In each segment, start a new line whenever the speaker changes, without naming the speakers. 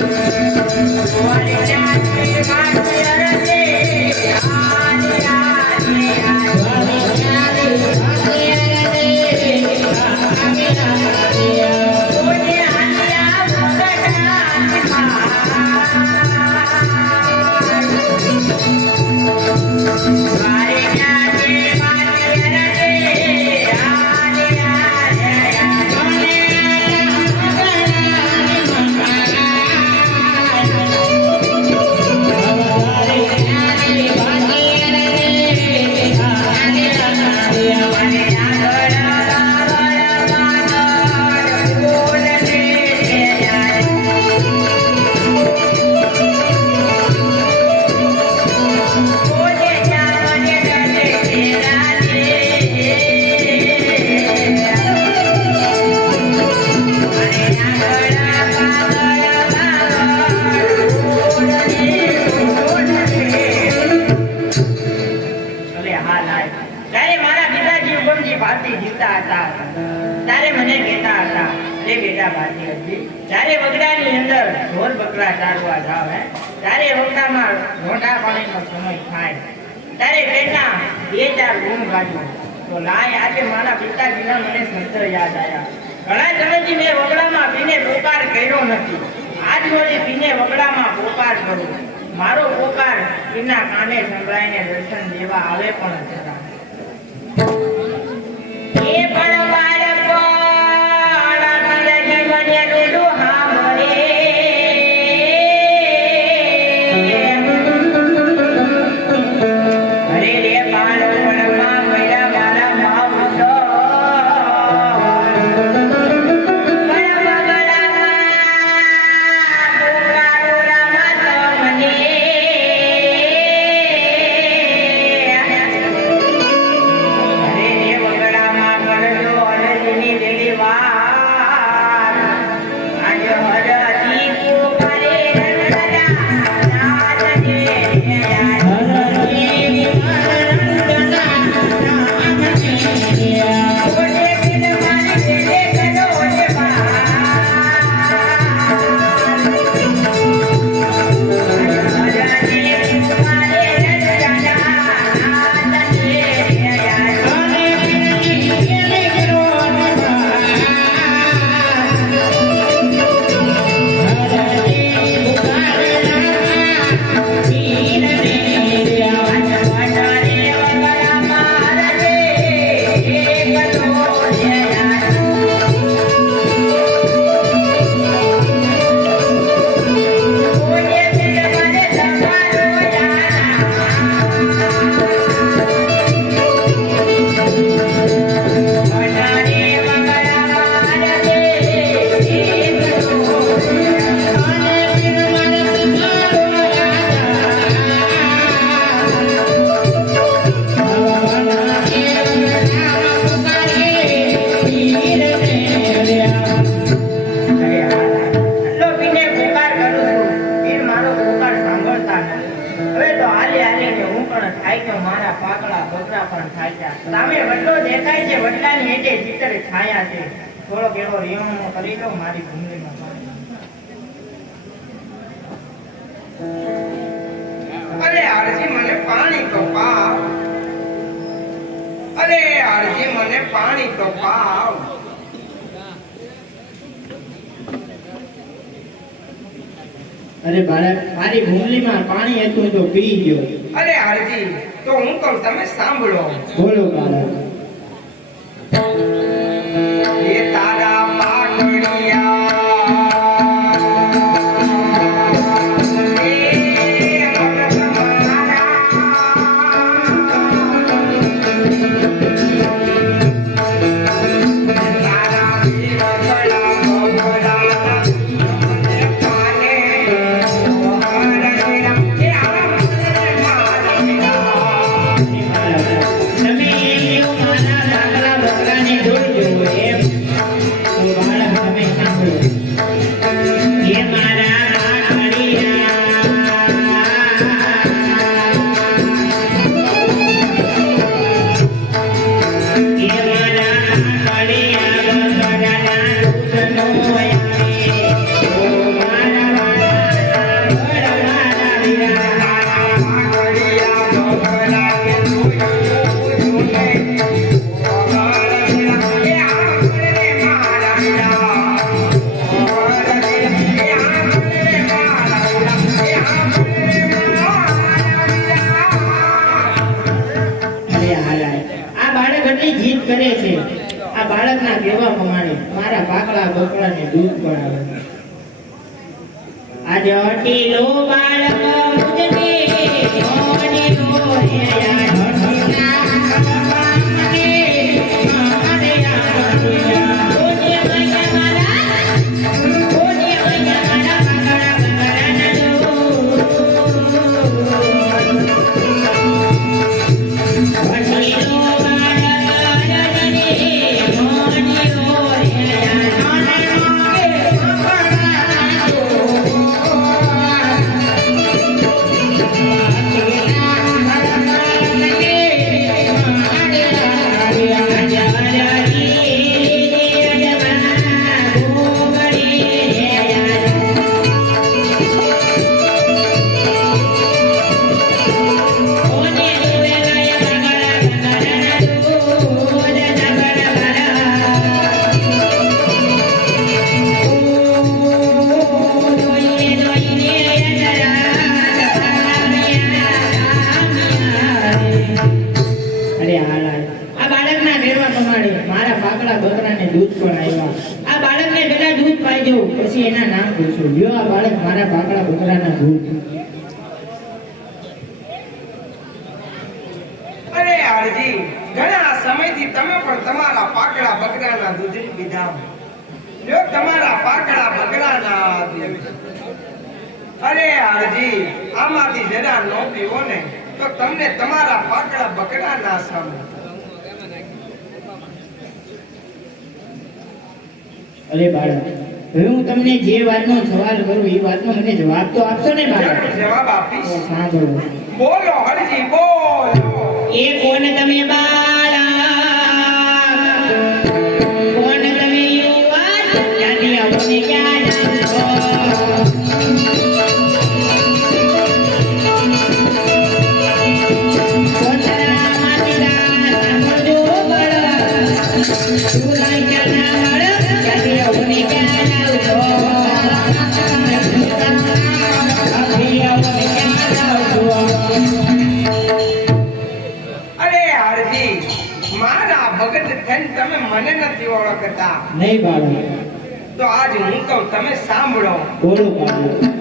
Thank you. ભાવ નથી. આજ વળી ભીને વગડામાં પોકાર ભરું મારો પોકાર એના કાને સંભળાઈને દર્શન દેવા આવે પણ જરા. એ પણ હેઠે ચિત્ર છાયા છે. થોડોક એવો રિયણો કરી લો મારી ભૂંગળીમાં.
અરે આરજી મને પાણી તો પાવ. અરે આરજી મને પાણી તો પાવ.
અરે બાળક મારી ભૂંગળીમાં પાણી હતું તો પી ગયો.
અરે આરજી તો હું કહું તમે સાંભળો.
બોલો બાળક. Thank you. બકરાને મારા પાકડા બકરાને દૂધ પણ આવ્યા આ બાળકને પેલા દૂધ પાઈ પછી એના નામ પૂછું. લ્યો આ બાળક મારા પાકડા બકરાના દૂધ.
અરે આરજી, ઘણા સમયથી તમે પણ તમારા પાકડા બકરાના દૂધ પીધા જો તમારા પાકડા બકરાના. અરે આરજી, આમાંથી જરા નો પીવો ને તો તમને તમારા પાકડા બકરાના સામે
અરે બાળક હવે હું તમને જે વાતનો સવાલ કરું એ વાતનો મને જવાબ તો આપશો ને બાળક?
જવાબ આપીશ.
સાંભળો.
બોલો હરજી બોલો.
એ કોને તમે બાળક
મને નથી ઓળખતા.
નહીં બાળક
તો આજ હું કહું તમે સાંભળો.
બોલો બાળક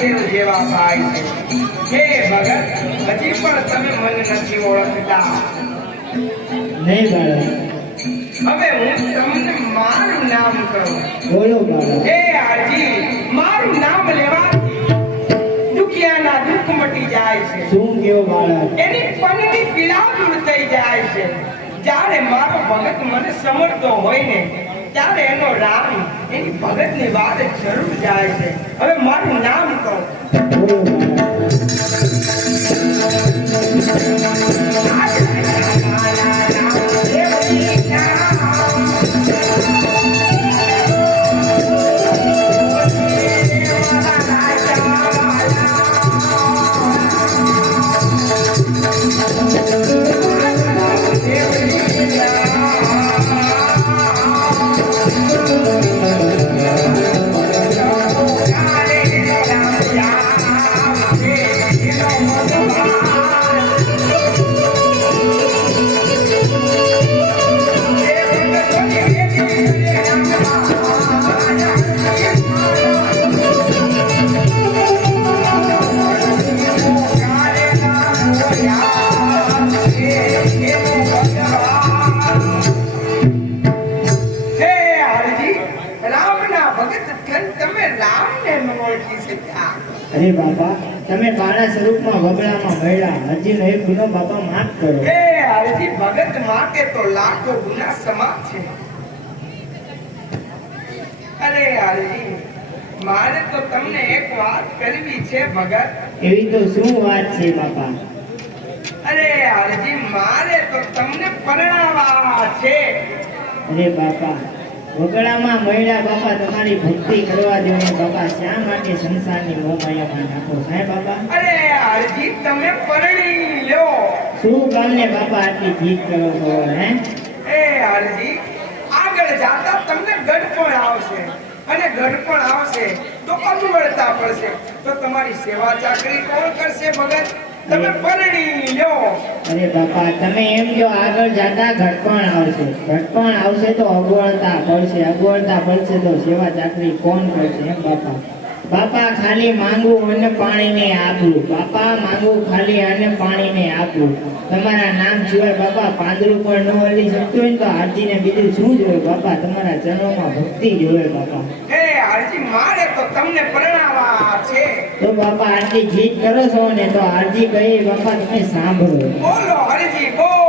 દેવ જેવા ભાઈ છે. હે ભગત હજી પણ તમે મને નથી ઓળખતા.
નહીં બાળક
હવે હું તમને મારું નામ કહું.
બોલો બાળક
હે આજી મારું નામ લેવાથી દુખિયાના દુઃખ મટી જાય છે.
શું કયો બાળક
એની પનની પીડા દૂર થઈ જાય છે. જ્યારે મારો ભગત મને સમજતો હોય ને ત્યારે એનો રામ એની ભગતની વાત જરૂર જાય છે. હવે મારું નામ કહું.
અરે બાપા તમે બાળા સ્વરૂપમાં વગડામાં મળ્યા હજી નહીં ગુનો બાપા માફ કરો.
એ હજી ભગત માટે તો લાખો ગુના સમાપ્ત છે. અરે હરજી મારે તો તમને એક વાત કરવી છે ભગત.
એવી તો શું વાત છે બાપા?
અરે હરજી મારે તો તમને પરણાવા છે.
અરે બાપા વગડામાં મહિલા બાપા તમારી ભક્તિ કરવા જોઈએ બાપા શા માટે સંસારની મોમાયામાં નાખો? સાહેબ બાપા?
અરે હરજી તમે પરણી લ્યો
શું કામને બાપા આટલી જીત કરો છો હે?
એ હરજી આગળ જાતા તમને ગઢ પણ આવશે અને ગઢ પણ આવશે તો અનુવળતા પડશે. તો તમારી સેવા ચાકરી કોણ કરશે ભગત? તમે પરણી લ્યો.
અરે બાપા તમે એમ જો આગળ જાતા ઘટપણ આવશે. ઘટપણ આવશે તો અગવડતા પડશે અગવડતા પડશે તો સેવા ચાકરી કોણ કરશે એમ બાપા. બાપા ખાલી માંગવું અને પાણીને આપવું બાપા માંગવું ખાલી અને પાણીને આપવું તમારા નામ સિવાય બાપા પાંદડું પણ ન હલી શકતું હોય ને તો આરતીને બીજું શું જોવે બાપા તમારા ચરણોમાં ભક્તિ જોવે બાપા.
એ હરજી મારે તો તમને પરણાવવા છે
તો બાપા આરતી જીત કરો છો ને તો આરતી કહી બાપા તમે સાંભળો.
બોલો હરજી બોલો.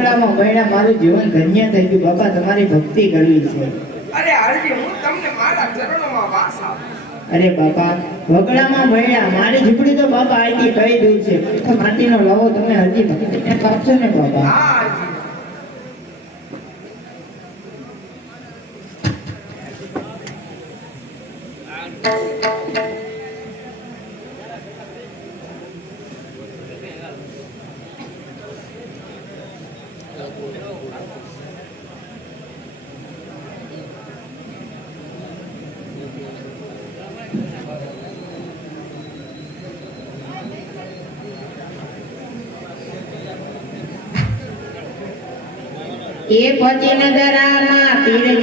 રમકડામાં ભણ્યા મારું જીવન ધન્ય થઈ ગયું બાપા તમારી ભક્તિ કરવી છે.
અરે હરજી હું તમને મારા ચરણોમાં વાસ
અરે બાપા વગડામાં ભણ્યા મારી ઝીપડી તો બાપા આઈથી કહી દઉં છે તો માટીનો લાવો તમે હરજી ભક્તિને કાપશો ને બાપા.
હા
વચન
દરામાં પીર